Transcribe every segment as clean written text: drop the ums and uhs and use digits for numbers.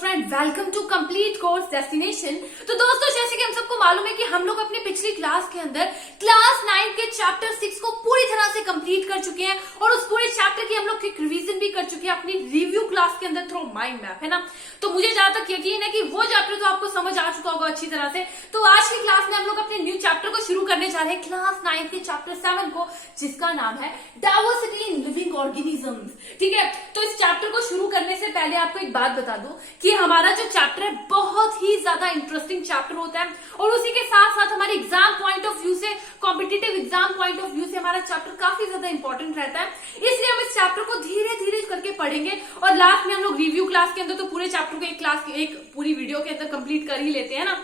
Friend, welcome to complete course destination. तो दोस्तों, जैसे कि हम सबको मालूम है कि हम लोग अपनी पिछली क्लास के अंदर क्लास 9 के चैप्टर 6 को पूरी तरह से कंप्लीट कर चुके हैं और उस पूरे चैप्टर की हम लोग क्विक रिवीजन भी कर चुके हैं अपनी रिव्यू क्लास के अंदर थ्रू माइंड मैप, है ना। तो मुझे जहां तक यकीन है कि वो चैप्टर तो आपको समझ आ चुका होगा अच्छी तरह से। तो आज की क्लास में हम लोग अपने न्यू चैप्टर को शुरू करने जा रहे हैं, क्लास 9 के चैप्टर 7 को, जिसका नाम है डाइवर्सिटी इन लिविंग ऑर्गेनिजम्स। ठीक है, तो इस चैप्टर को शुरू करने से पहले आपको एक बात बता दूं कि हमारा जो चैप्टर है बहुत ही ज्यादा इंटरेस्टिंग चैप्टर होता है और उसी के साथ साथ हमारे एग्जाम पॉइंट ऑफ व्यू से, competitive exam point of view से हमारा चैप्टर काफी ज्यादा इंपॉर्टेंट रहता है। इसलिए हम इस चैप्टर को धीरे धीरे करके पढ़ेंगे और लास्ट में हम लोग रिव्यू क्लास के अंदर तो पूरे चैप्टर को एक पूरी वीडियो के अंदर कंप्लीट कर ही लेते हैं ना।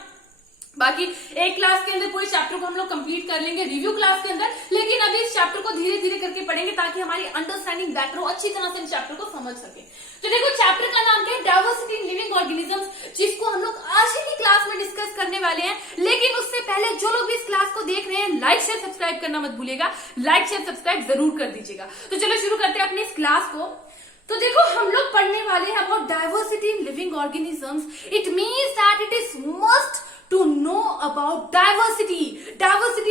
बाकी एक क्लास के अंदर पूरे चैप्टर को हम लोग कंप्लीट कर लेंगे रिव्यू क्लास के अंदर, लेकिन अभी इस चैप्टर को धीरे धीरे करके पढ़ेंगे ताकि हमारी अंडरस्टैंडिंग बेटर हो, अच्छी तरह से हम चैप्टर को समझ सके। तो देखो, चैप्टर का नाम क्या है? डाइवर्सिटी इन लिविंग ऑर्गेनिजम्स, जिसको हम लोग आज ही की क्लास में डिस्कस करने वाले हैं। लेकिन उससे पहले जो लोग भी इस क्लास को देख रहे हैं, लाइक शेयर सब्सक्राइब करना मत भूलिएगा, लाइक शेयर सब्सक्राइब जरूर कर दीजिएगा। तो चलो शुरू करते हैं अपनी इस क्लास को। तो देखो, हम लोग पढ़ने वाले हैं about diversity in living organisms. It means that it is must to know about diversity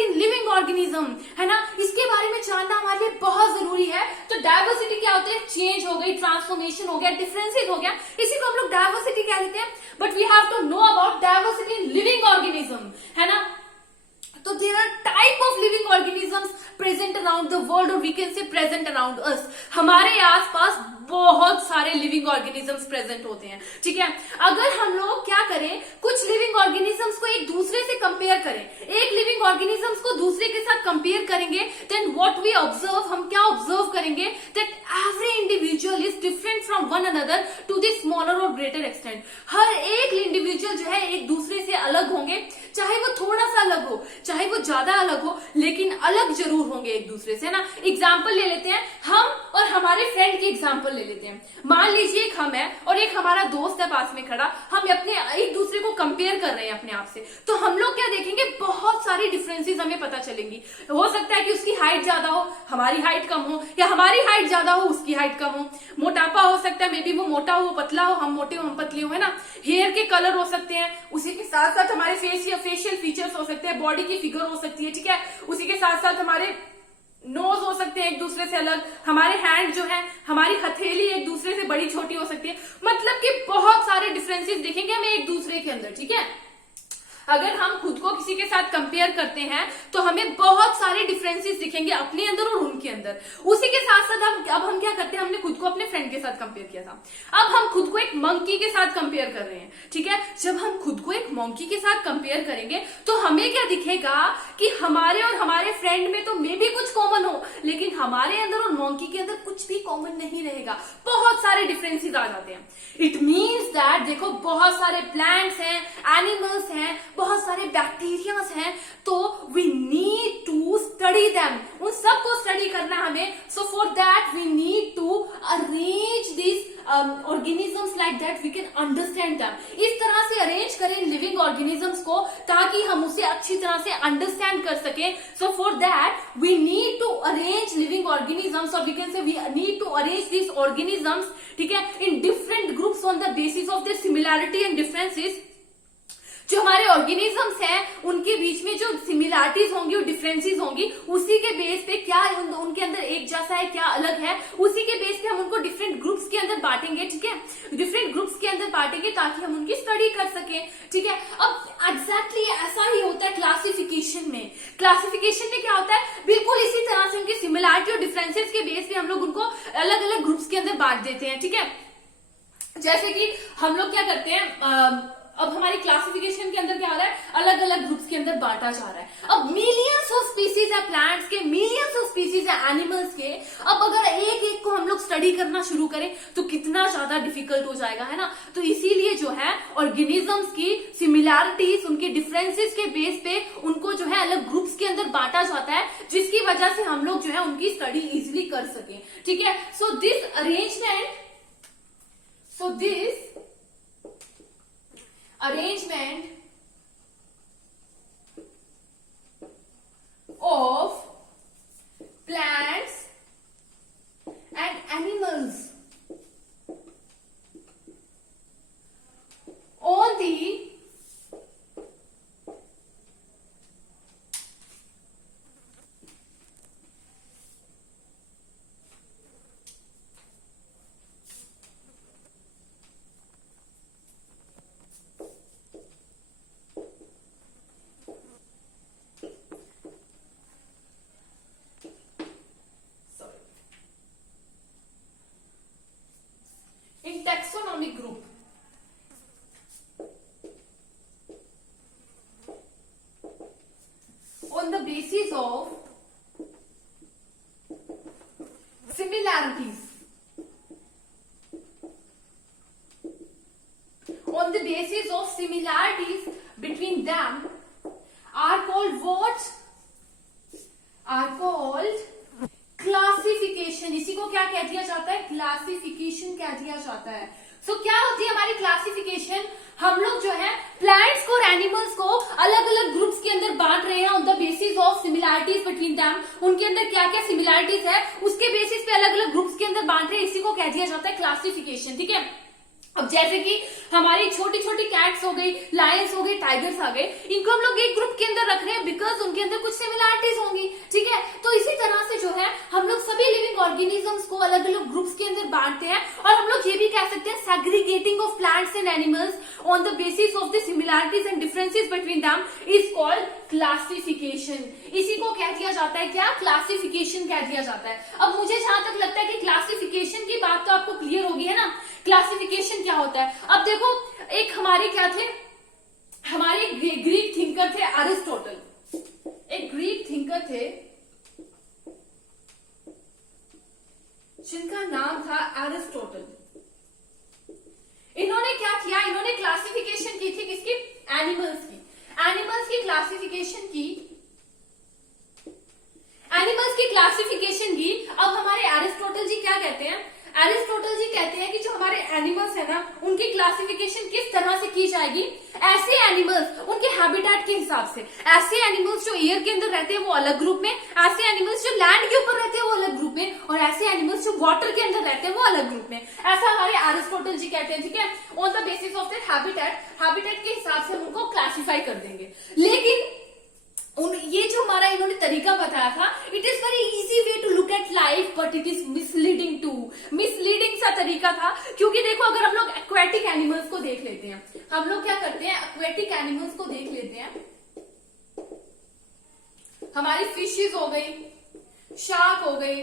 in living organism, है ना। इसके बारे में जानना हमारे लिए बहुत जरूरी है। तो डाइवर्सिटी क्या होता है? चेंज हो गई, ट्रांसफॉर्मेशन हो गया, डिफरेंसेस हो गया, इसी को हम लोग डाइवर्सिटी कहते हैं। But we have to know about diversity in living organism, है ना। तो there are type of living organisms present around the world, और we can say present around us. हमारे आसपास बहुत सारे लिविंग ऑर्गेनिजम्स प्रेजेंट होते हैं। ठीक है, अगर हम लोग क्या करें, कुछ लिविंग ऑर्गेनिजम्स को एक दूसरे से कंपेयर करें, एक लिविंग ऑर्गेनिजम्स को दूसरे के साथ कंपेयर करेंगे, देन व्हाट वी ऑब्जर्व, हम क्या ऑब्जर्व करेंगे, that every individual is different from one another to the smaller और ग्रेटर एक्सटेंट। हर एक इंडिविजुअल जो है एक दूसरे से अलग होंगे, चाहे वो थोड़ा सा अलग हो, चाहे वो ज्यादा अलग हो, लेकिन अलग जरूर होंगे एक दूसरे से, ना। एग्जाम्पल ले लेते हैं, हम और हमारे फ्रेंड की एग्जाम्पल ले लेते हैं। मान लीजिए एक हम है और एक हमारा दोस्त है पास में खड़ा, हम अपने एक दूसरे को कंपेयर कर रहे हैं अपने आप से। तो हम लोग क्या देखेंगे, बहुत सारी डिफरेंसेस हमें पता चलेंगी। हो सकता है कि उसकी हाइट ज्यादा हो, हमारी हाइट कम हो, या हमारी हाइट ज्यादा हो, उसकी हाइट कम हो। मोटापा हो सकता है, मे बी वो मोटा हो, पतला हो, हम मोटे हो, हम पतले हो, है ना। हेयर के कलर हो सकते हैं, उसी के साथ साथ हमारे फेशियल फीचर्स हो सकते हैं, बॉडी की फिगर हो सकती है। ठीक है, उसी के साथ साथ हमारे नोज हो सकते हैं एक दूसरे से अलग, हमारे हैंड जो है, हमारी हथेली एक दूसरे से बड़ी छोटी हो सकती है। मतलब कि बहुत सारे डिफरेंसेस देखेंगे हमें एक दूसरे के अंदर। ठीक है, अगर हम खुद को किसी के साथ कंपेयर करते हैं तो हमें बहुत सारे डिफरेंसेस दिखेंगे अपने अंदर और उनके अंदर। उसी के साथ साथ अब हम क्या करते हैं, हमने खुद को अपने फ्रेंड के साथ कंपेयर किया था, अब हम खुद को एक मंकी के साथ कंपेयर कर रहे हैं। ठीक है, जब हम खुद को एक मंकी के साथ कंपेयर करेंगे तो हमें क्या दिखेगा कि हमारे और हमारे फ्रेंड में तो मे भी कुछ कॉमन हो, लेकिन हमारे अंदर और मंकी के अंदर कुछ भी कॉमन नहीं रहेगा, बहुत सारे डिफरेंसेस आ जाते हैं। इट मीन्स दैट देखो, बहुत सारे प्लांट्स हैं, एनिमल्स हैं, बहुत सारे बैक्टीरियाज हैं, तो we need to study them, उन सबको स्टडी करना हमें। So for that we need to arrange this organisms like that we can understand them. इस तरह से अरेंज करें लिविंग ऑर्गेनिजम्स को ताकि हम उसे अच्छी तरह से अंडरस्टैंड कर सकें। So for that we need to arrange living organisms, और we can say we need to arrange this organisms, ठीक है, in different groups on the basis of their similarity and differences. जो हमारे ऑर्गेनिजम्स हैं उनके बीच में जो सिमिलैरिटीज होंगी और डिफरेंसेस होंगी, उसी के बेस पे क्या उनके अंदर एक जैसा है, क्या अलग है, उसी के बेस पे हम उनको डिफरेंट ग्रुप्स के अंदर बांटेंगे। ठीक है, डिफरेंट ग्रुप्स के अंदर बांटेंगे ताकि हम उनकी स्टडी कर सकें। ठीक है, अब एग्जैक्टली ऐसा ही होता है क्लासिफिकेशन में। क्लासिफिकेशन में क्या होता है, बिल्कुल इसी तरह से उनकी सिमिलैरिटी और डिफरेंसेस के बेस पे हम लोग उनको अलग अलग ग्रुप्स के अंदर बांट देते हैं। ठीक है, जैसे कि हम लोग क्या करते हैं, अब हमारी क्लासिफिकेशन के अंदर क्या हो रहा है, अलग अलग ग्रुप्स के अंदर बांटा जा रहा है। अब मिलियंस ऑफ स्पीसीज है प्लांट्स के, मिलियंस ऑफ स्पीसीज है एनिमल्स के। अब अगर एक एक को हम लोग स्टडी करना शुरू करें तो कितना ज्यादा डिफिकल्ट हो जाएगा, है ना। तो इसीलिए जो है ऑर्गेनिजम्स की सिमिलैरिटीज, उनके डिफरेंसेस के बेस पे उनको जो है अलग ग्रुप्स के अंदर बांटा जाता है, जिसकी वजह से हम लोग जो है उनकी स्टडी इजिली कर सकें। ठीक है, so this arrangement of plants and animals similarities. On the basis of similarities between them are called what? Are called classification. इसी को क्या कह दिया जाता है? क्लासिफिकेशन कह दिया जाता है. सो क्या होती है हमारी क्लासिफिकेशन? हम लोग जो है प्लांट्स को और एनिमल्स को अलग अलग ग्रुप्स के अंदर बांट रहे हैं on the basis of similarities between them. उनके अंदर क्या क्या सिमिलैरिटीज है उसके बेसिस पे अलग अलग ग्रुप्स के अंदर बांट रहे हैं. इसी को कह दिया जाता है क्लासिफिकेशन. ठीक है. अब जैसे कि हमारी छोटी छोटी कैट्स हो गई, लायंस हो गई, टाइगर्स आ गए, इनको हम लोग एक ग्रुप के अंदर रख रहे हैं बिकॉज उनके अंदर कुछ सिमिलैरिटीज होंगी. ठीक है. तो इसी तरह से जो है हम लोग सभी लिविंग ऑर्गेनिजम्स को अलग अलग ग्रुप्स के अंदर बांटते हैं. और हम लोग ये भी कह सकते हैं segregating of plants and animals on the basis of the similarities and differences between them is called classification. इसी को कह दिया जाता है क्या? क्लासिफिकेशन कह दिया जाता है. अब मुझे जहां तक लगता है कि क्लासिफिकेशन की बात तो आपको क्लियर होगी है ना. क्लासिफिकेशन क्या होता है? अब देखो, एक हमारे क्या थे, हमारे ग्रीक थिंकर थे अरिस्टोटल. एक ग्रीक थिंकर थे जिनका नाम था अरिस्टोटल. इन्होंने क्या किया? इन्होंने क्लासिफिकेशन की थी किसकी? एनिमल्स की. एनिमल्स की क्लासिफिकेशन की. एनिमल्स की क्लासिफिकेशन की. अब हमारे अरिस्टोटल जी क्या कहते हैं? एरिस्टोटल जी कहते हैं कि जो हमारे एनिमल्स है ना उनकी क्लासिफिकेशन किस तरह से की जाएगी? ऐसे एनिमल्स उनके हैबिटेट के हिसाब से. ऐसे एनिमल्स जो एयर के अंदर रहते हैं वो अलग ग्रुप में, ऐसे एनिमल्स जो लैंड के ऊपर रहते हैं वो अलग ग्रुप में, और ऐसे एनिमल्स जो वाटर के अंदर रहते हैं वो अलग ग्रुप में. ऐसा हमारे एरिस्टोटल जी कहते हैं. ठीक है. On the basis of their habitat के हिसाब से हम उनको क्लासिफाई कर देंगे. लेकिन ये जो हमारा इन्होंने तरीका बताया था, it is very easy way to look at life but it is misleading too. Misleading सा तरीका था क्योंकि देखो अगर हम लोग एक्वेटिक एनिमल्स को देख लेते हैं, हम लोग क्या करते हैं? एक्वेटिक एनिमल्स को देख लेते हैं. हमारी फिशेस हो गई, शार्क हो गई,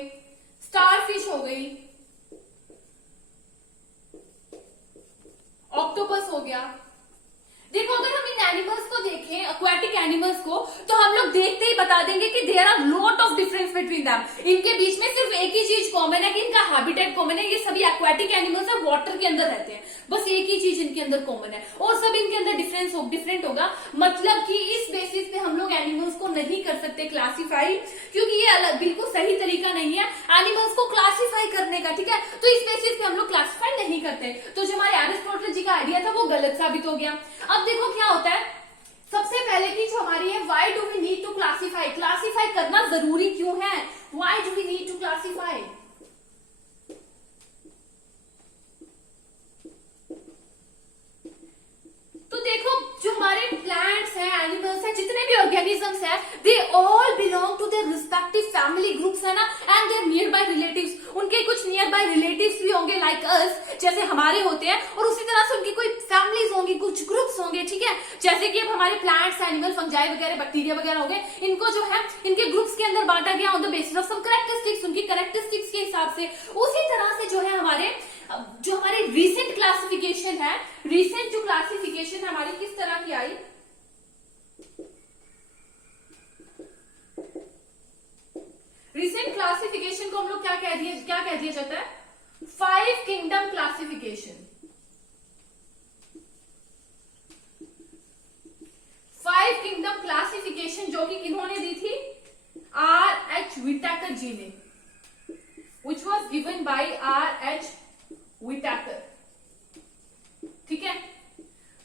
स्टारफिश हो गई, ऑक्टोपस हो गया. देखो अगर हम इन एनिमल्स को देखें, एक्वेटिक एनिमल्स को, तो हम लोग देखते ही बता देंगे कि there are lot of difference between them. इनके बीच में सिर्फ एक ही चीज कॉमन है कि इनका हैबिटेट कॉमन है. ये सभी एक्वेटिक एनिमल्स है, वाटर के अंदर रहते हैं. बस एक ही चीज इनके अंदर कॉमन है और सब इनके अंदर डिफरेंट होगा. मतलब कि इस बेसिस पे हम लोग एनिमल्स को नहीं कर सकते क्लासिफाई, क्योंकि ये अलग बिल्कुल सही तरीका नहीं है एनिमल्स को क्लासिफाई करने का. ठीक है. तो इस बेसिस पे हम लोग क्लासिफाई नहीं करते. तो जो हमारे एरिस्टोटल जी का आइडिया था वो गलत साबित हो गया. अब देखो क्या होता है. सबसे पहले की जो हमारी है, why do we need to classify? Classify करना जरूरी क्यों है? Why do we need to classify? तो देखो जो हमारे प्लांट्स हैं, एनिमल्स हैं, जितने भी ऑर्गेनिजम्स हैं, they all belong to their respective family groups है ना, and their nearby relatives. उनके कुछ नियर बाय रिलेटिव्स भी होंगे लाइक अस, जैसे हमारे होते हैं, और उसी तरह से उनकी कोई फैमिलीज होंगी, कुछ ग्रुप्स होंगे. ठीक है. जैसे कि अब हमारे प्लांट्स, एनिमल, फंजाई वगैरह, बैक्टीरिया वगैरह हो गए, इनको जो है इनके ग्रुप्स के अंदर बांटा गया on the basis of some characteristics, उनकी कैरेक्टरिस्टिक्स के हिसाब से. उसी तरह से जो है हमारे रीसेंट क्लासिफिकेशन है, रीसेंट जो क्लासिफिकेशन है हमारी किस तरह की आई? रीसेंट क्लासिफिकेशन को हम लोग क्या कह दिया जाता है? 5 किंगडम क्लासिफिकेशन. 5 किंगडम क्लासिफिकेशन जो कि किन्होंने दी थी? R.H. Whittaker जी ने, which was given by R.H. Whittaker. ठीक है.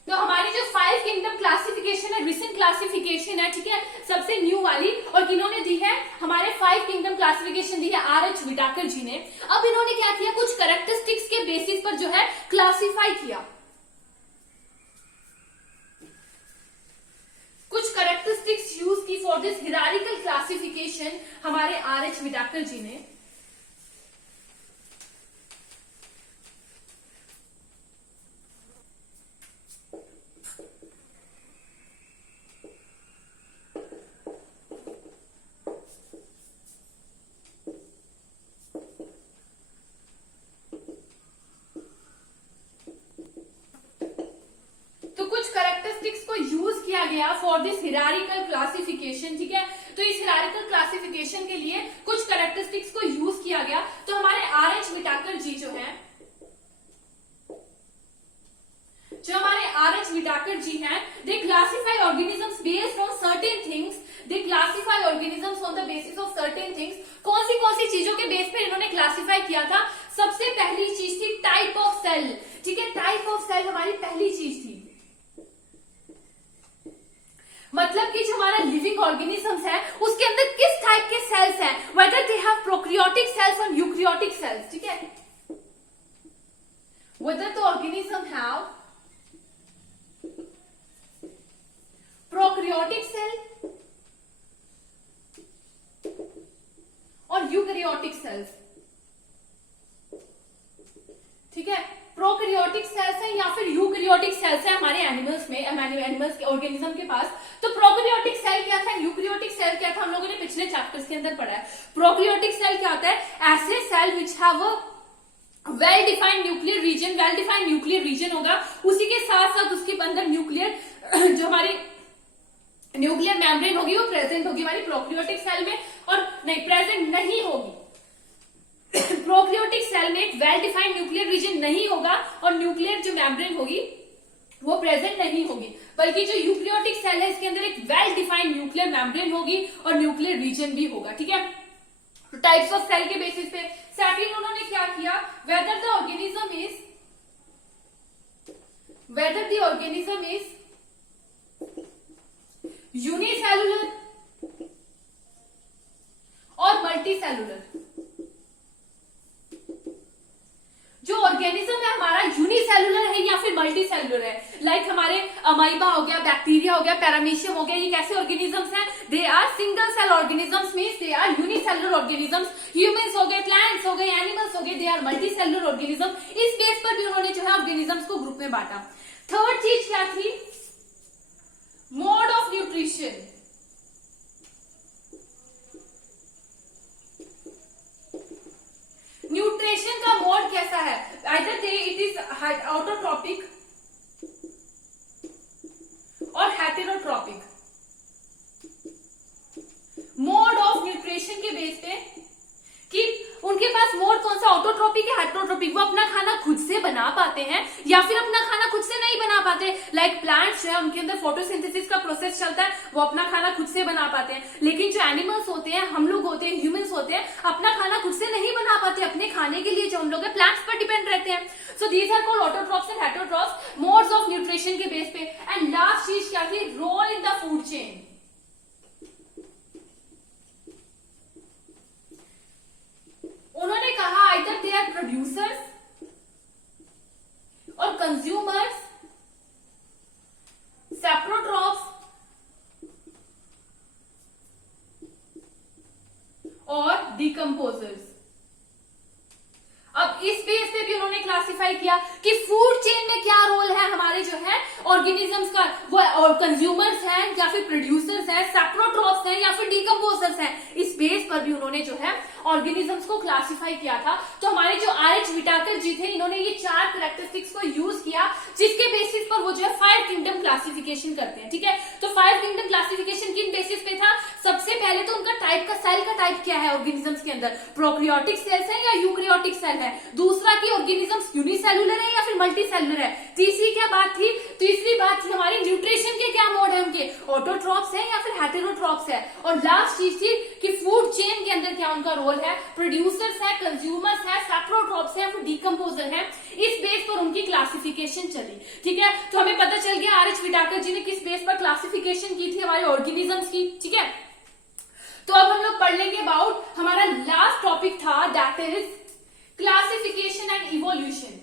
तो हमारी जो 5 किंगडम क्लासिफिकेशन है, रिसेंट क्लासिफिकेशन है. ठीक है. सबसे न्यू वाली, और किन्होंने दी है? हमारे 5 किंगडम क्लासिफिकेशन दी है R.H. Whittaker जी ने. अब इन्होंने क्या किया? कुछ कैरेक्टरिस्टिक्स के बेसिस पर जो है क्लासिफाई किया. कुछ कैरेक्टरिस्टिक्स यूज की फॉर दिस हिरारिकल क्लासिफिकेशन हमारे R.H. Whittaker जी ने. For this hierarchical classification. ठीक है. तो इस हिरारिकल क्लासिफिकेशन के लिए कुछ कैरेक्टरिस्टिक्स को यूज किया गया. तो हमारे जी हैं, they classify organisms based on certain things, they classify organisms on the basis of certain things. कौन सी चीजों के बेस पे इन्होंने क्लासिफाई किया था? सबसे पहली चीज थी टाइप ऑफ सेल, ठीक है, टाइप ऑफ सेल हमारी पहली चीज थी। मतलब कि जो हमारा लिविंग ऑर्गेनिजम्स है उसके अंदर किस टाइप के सेल्स हैं, whether they have prokaryotic cells और यूकैरियोटिक सेल्स, ठीक है, whether the organism have prokaryotic cell और यूकैरियोटिक सेल्स, ठीक है, प्रोकैरियोटिक सेल्स है या फिर यूकैरियोटिक सेल्स है हमारे एनिमल्स में, एनिमल्स के ऑर्गेनिज्म के पास। तो प्रोकैरियोटिक सेल क्या था, यूकैरियोटिक सेल क्या था, हम लोगों ने पिछले चैप्टर्स के अंदर पढ़ा है। प्रोकैरियोटिक सेल क्या होता है? ऐसे cell which have a well defined nuclear region, well defined nuclear region होगा, उसी के साथ साथ उसके अंदर न्यूक्लियर जो हमारी न्यूक्लियर मेम्ब्रेन होगी वो प्रेजेंट होगी हमारी प्रोकैरियोटिक सेल में, और नहीं प्रेजेंट नहीं होगी। प्रोकैरियोटिक सेल में एक वेल डिफाइंड न्यूक्लियर रीजन नहीं होगा और न्यूक्लियर जो मेम्ब्रेन होगी वो प्रेजेंट नहीं होगी, बल्कि जो यूकैरियोटिक सेल है इसके अंदर एक वेल डिफाइंड न्यूक्लियर मेम्ब्रेन होगी और न्यूक्लियर रीजन भी होगा, ठीक है। टाइप्स ऑफ सेल के बेसिस पे सेकंड उन्होंने क्या किया, whether the organism is unicellular और मल्टीसेलुलर। जो ऑर्गेनिज्म है हमारा यूनिसेलुलर है या फिर मल्टीसेलुलर है, लाइक हमारे अमाइबा हो गया, बैक्टीरिया हो गया, पैरामीशियम हो गया, ये कैसे ऑर्गेनिजम्स हैं? They are single cell organisms, means they are unicellular organisms. Humans हो गए, प्लांट्स हो गए, एनिमल्स हो गए, दे आर मल्टीसेलुलर ऑर्गेनिज्म। इस बेस पर भी उन्होंने जो है ऑर्गेनिजम्स को ग्रुप में बांटा। थर्ड चीज क्या थी? Mode of nutrition. न्यूट्रिशन का मोड कैसा है? आइदर इट इज ऑटोट्रॉपिक और हेटेरोट्रॉपिक। मोड ऑफ न्यूट्रिशन के बेस पे कि उनके पास मोड कौन सा, ऑटोट्रॉपिक या हेटेरोट्रॉपिक, वो अपना खाना खुद से बना पाते हैं या फिर अपना खाना खुद से नहीं बना पाते। लाइक प्लांट्स जो है उनके अंदर फोटोसिंथेसिस का प्रोसेस चलता है, वो अपना खाना खुद से बना पाते हैं, लेकिन जो एनिमल्स होते हैं, हम लोग होते हैं, ह्यूमंस होते हैं, अपना खाना खुद से नहीं बना पाते। अपने खाने के लिए जो हम लोग है प्लांट्स पर डिपेंड रहते हैं। So these are called autotrophs and heterotrophs, modes of nutrition के बेस पे। एंड लास्ट चीज क्या थी? Role in the food chain. उन्होंने कहा आइदर दे आर प्रोड्यूसर्स और कंज्यूमर्स, सेप्रोट्रॉप्स और डिकम्पोजर्स। अब इस बेस पे भी उन्होंने क्लासिफाई किया कि फूड चेन में क्या रोल है हमारे जो है ऑर्गेनिजम्स का, वो और कंज्यूमर्स हैं या फिर प्रोड्यूसर्स हैं, सेप्रोट्रॉप्स हैं या फिर डिकम्पोजर्स हैं। इस बेस पर भी उन्होंने जो है ऑर्गेनिजम्स को क्लासिफाई किया था। तो हमारे जो आर.एच. विटाकर जी थे, इन्होंने ये 4 कैरेक्टरिस्टिक्स को यूज किया, जिसके बेसिस पर वो जो है 5 किंगडम क्लासिफिकेशन करते हैं, ठीक है। तो 5 किंगडम क्लासिफिकेशन किन बेसिस पे था? सबसे पहले तो उनका टाइप का, सेल का टाइप क्या है ऑर्गेनिजम्स के अंदर, प्रोकैरियोटिक सेल्स है या यूकैरियोटिक सेल है। दूसरा की ऑर्गेनिजम्स यूनिसेलुलर है या फिर मल्टीसेलुलर है। तीसरी क्या बात थी? तीसरी बात थी हमारी न्यूट्रिशन के क्या मोड है उनके, ऑटोट्रॉप्स है या फिर हेटेरोट्रॉप्स है। और लास्ट चीज थी कि फूड चेन के अंदर क्या उनका रोल है, प्रोड्यूसर्स है, कंज्यूमर्स है, सेप्रोट्रॉप्स है, फिर डिकम्पोजर है। इस बेस पर उनकी क्लासिफिकेशन चली, ठीक है। तो हमें पता चल गया आर.एच. विटाकर जी ने किस बेस पर क्लासिफिकेशन की थी हमारे ऑर्गेनिजम्स की, ठीक है। तो अब हम लोग पढ़ लेंगे अबाउट हमारा लास्ट टॉपिक था, that is classification and evolution.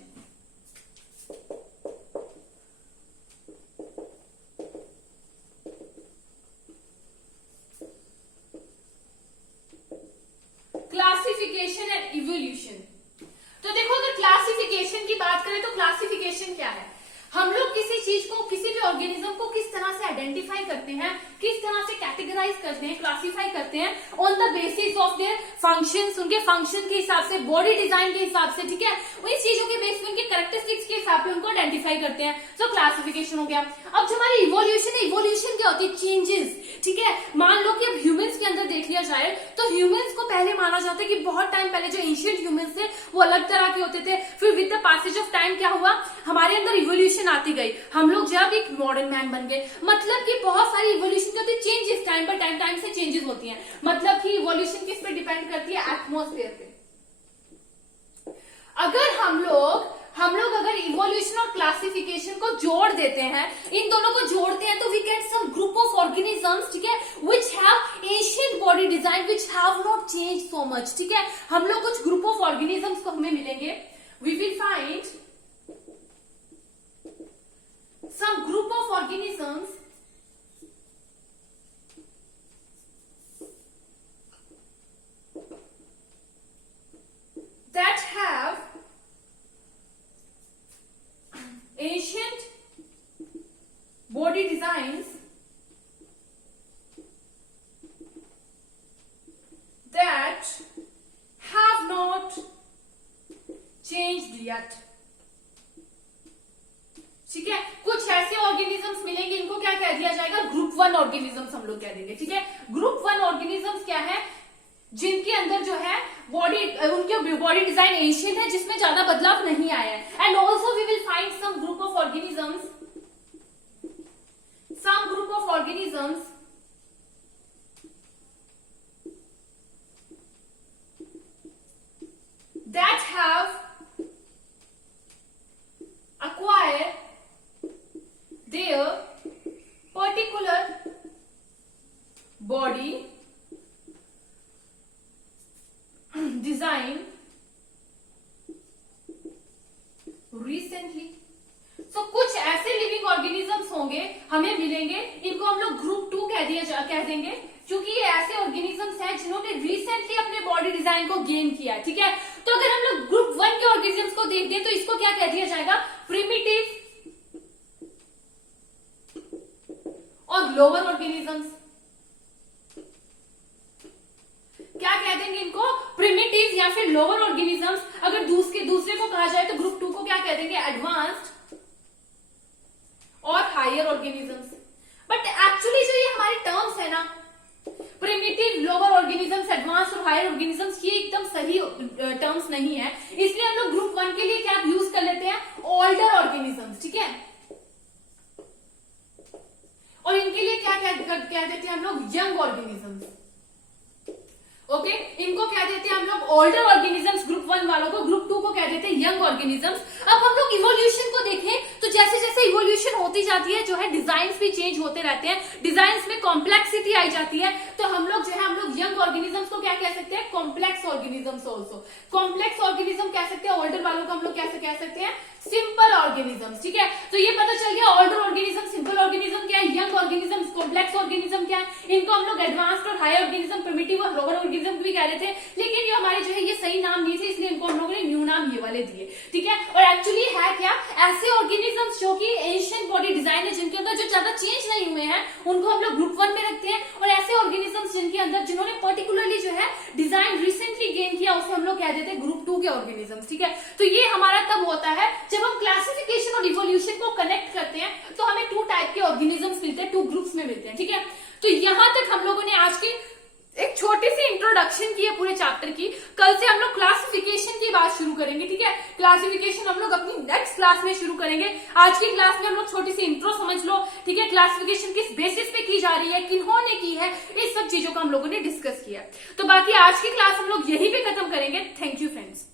Classification and evolution. तो देखो अगर क्लासिफिकेशन की बात करें तो क्लासिफिकेशन क्या है? हम लोग किसी चीज को, किसी भी ऑर्गेनिज्म को किस तरह से आइडेंटिफाई करते हैं, किस तरह से कैटेगराइज करते हैं, क्लासिफाई करते हैं on the basis of their functions, उनके फंक्शन के हिसाब से, बॉडी डिजाइन के हिसाब से, ठीक है। उन चीजों के बेस पे, उनके कैरेक्टरिस्टिक्स के हिसाब से उनको आइडेंटिफाई करते हैं। तो क्लासिफिकेशन हो गया। अब जो हमारी इवोल्यूशन है, इवोल्यूशन क्या होती है? चेंजेस, ठीक है। मान लो कि अब ह्यूमंस के अंदर देख लिया जाए तो ह्यूमंस को पहले माना जाता है कि बहुत टाइम पहले जो एंशिएंट ह्यूमंस थे वो अलग तरह के होते थे। फिर with the passage of time क्या हुआ, हमारे अंदर इवोल्यूशन आती गई। हम लोग जब एक मॉडर्न मैन बन गए, मतलब कि बहुत सारी इवोल्यूशन होती है, चेंजेस टाइम बाय टाइम से चेंजेस होती हैं। मतलब कि इवोल्यूशन किस पे डिपेंड करती है? एटमॉस्फेयर पे। अगर हम लोग अगर इवोल्यूशन और क्लासिफिकेशन को जोड़ देते हैं, इन दोनों को जोड़ते हैं, तो we get some group of organisms, ठीक है, which have ancient body design which have not change so much, ठीक है। हम लोग कुछ ग्रुप ऑफ ऑर्गेनिजम्स को हमें मिलेंगे, we will find some group of organisms that have ancient body designs that have not changed yet, ठीक है। कुछ ऐसे ऑर्गेनिजम्स मिलेंगे, इनको क्या कह दिया जाएगा? ग्रुप 1 ऑर्गेनिजम्स हम लोग कह देंगे, ठीक है। ग्रुप 1 ऑर्गेनिजम्स क्या है? जिनके अंदर जो है उनके बॉडी डिजाइन एंशिएंट है, जिसमें ज्यादा बदलाव नहीं आया है। And also we will find some group of organisms that have acquired their particular body design recently। तो कुछ ऐसे लिविंग ऑर्गेनिजम्स होंगे, हमें मिलेंगे, इनको हम लोग ग्रुप 2 कह देंगे, क्योंकि ये ऐसे ऑर्गेनिजम्स हैं जिन्होंने रिसेंटली अपने बॉडी डिजाइन को गेन किया, ठीक है। तो अगर हम लोग ग्रुप 1 के ऑर्गेनिजम्स को देख दें, तो इसको क्या कह दिया जाएगा? प्रिमिटिव और लोअर ऑर्गेनिजम्स। क्या कह देंगे इनको? प्रिमिटिव या फिर लोअर ऑर्गेनिजम्स। अगर दूसरे को कहा जाए तो ग्रुप 2 को क्या कह देंगे? एडवांस्ड और हायर ऑर्गेनिजम्स। बट एक्चुअली जो ये हमारे टर्म्स है ना, प्रिमिटिव, लोअर ऑर्गेनिजम्स, एडवांस और हायर ऑर्गेनिजम्स, ये एकदम सही टर्म्स नहीं है, इसलिए हम लोग ग्रुप 1 के लिए क्या यूज कर लेते हैं? ओल्डर ऑर्गेनिजम्स, ठीक है। और इनके लिए क्या कह देते हैं हम लोग? Young organisms, okay. इनको कह देते हैं हम लोग ओल्डर ऑर्गेनिजम्स, ग्रुप 1 वालों को। ग्रुप 2 को कह देते हैं यंग ऑर्गेनिजम्स। अब हम लोग इवोल्यूशन को देखें, तो जैसे जैसे इवोल्यूशन होती जाती है, जो है डिजाइन्स भी चेंज होते रहते हैं, डिजाइन्स में कॉम्प्लेक्सिटी आई जाती है, तो हम लोग यंग ऑर्गेनिजम्स को क्या कह सकते हैं? Complex organisms also. Complex organism कह सकते हैं, ओल्डर वालों को हम लोग कैसे कह सकते हैं? सिंपल ऑर्गेनिजम्स, ठीक है। तो ये पता चल गया ऑल्डर ऑर्गेनिज्म, सिंपल ऑर्गेनिज्म क्या है, यंग ऑर्गेनिज्म, कॉम्प्लेक्स ऑर्गेनिज्म क्या है। इनको हम लोग एडवांस्ड और हायर ऑर्गेनिज्म, प्रिमिटिव और लोअर ऑर्गेनिज्म भी कह रहे थे, लेकिन ये हमारे जो है ये सही नाम नहीं थे, इसलिए इनको हम लोगों ने न्यू नाम ये वाले दिए, ठीक है। और एक्चुअली है क्या? ऐसे ऑर्गेनिजम्स जो कि एंशिएंट बॉडी डिजाइन है, जिनके अंदर जो ज्यादा चेंज नहीं हुए हैं, उनको हम लोग ग्रुप 1 में रखते हैं। और ऐसे ऑर्गेनिजम्स जिनके अंदर जिन्होंने पर्टिकुलरली जो है डिजाइन रिसेंटली गेन किया, उसे हम लोग कह देते हैं ग्रुप 2 के ऑर्गेनिजम्स, ठीक है। तो ये हमारा तब होता है जब हम क्लासिफिकेशन और इवोल्यूशन को कनेक्ट करते हैं, तो हमें 2 टाइप के ऑर्गेनिजम्स मिलते हैं, 2 ग्रुप्स में मिलते हैं, ठीक है। तो यहां तक हम लोगों ने आज की एक छोटी सी इंट्रोडक्शन की है पूरे चैप्टर की। कल से हम लोग क्लासिफिकेशन की बात शुरू करेंगे, ठीक है। क्लासिफिकेशन हम लोग अपनी नेक्स्ट क्लास में शुरू करेंगे। आज की क्लास में हम लोग छोटी सी इंट्रो समझ लो, ठीक है। क्लासिफिकेशन किस बेसिस पे की जा रही है, किन्होंने की है, इस सब चीजों को हम लोगों ने डिस्कस किया। तो बाकी आज की क्लास हम लोग यहीं पे खत्म करेंगे। Thank you friends.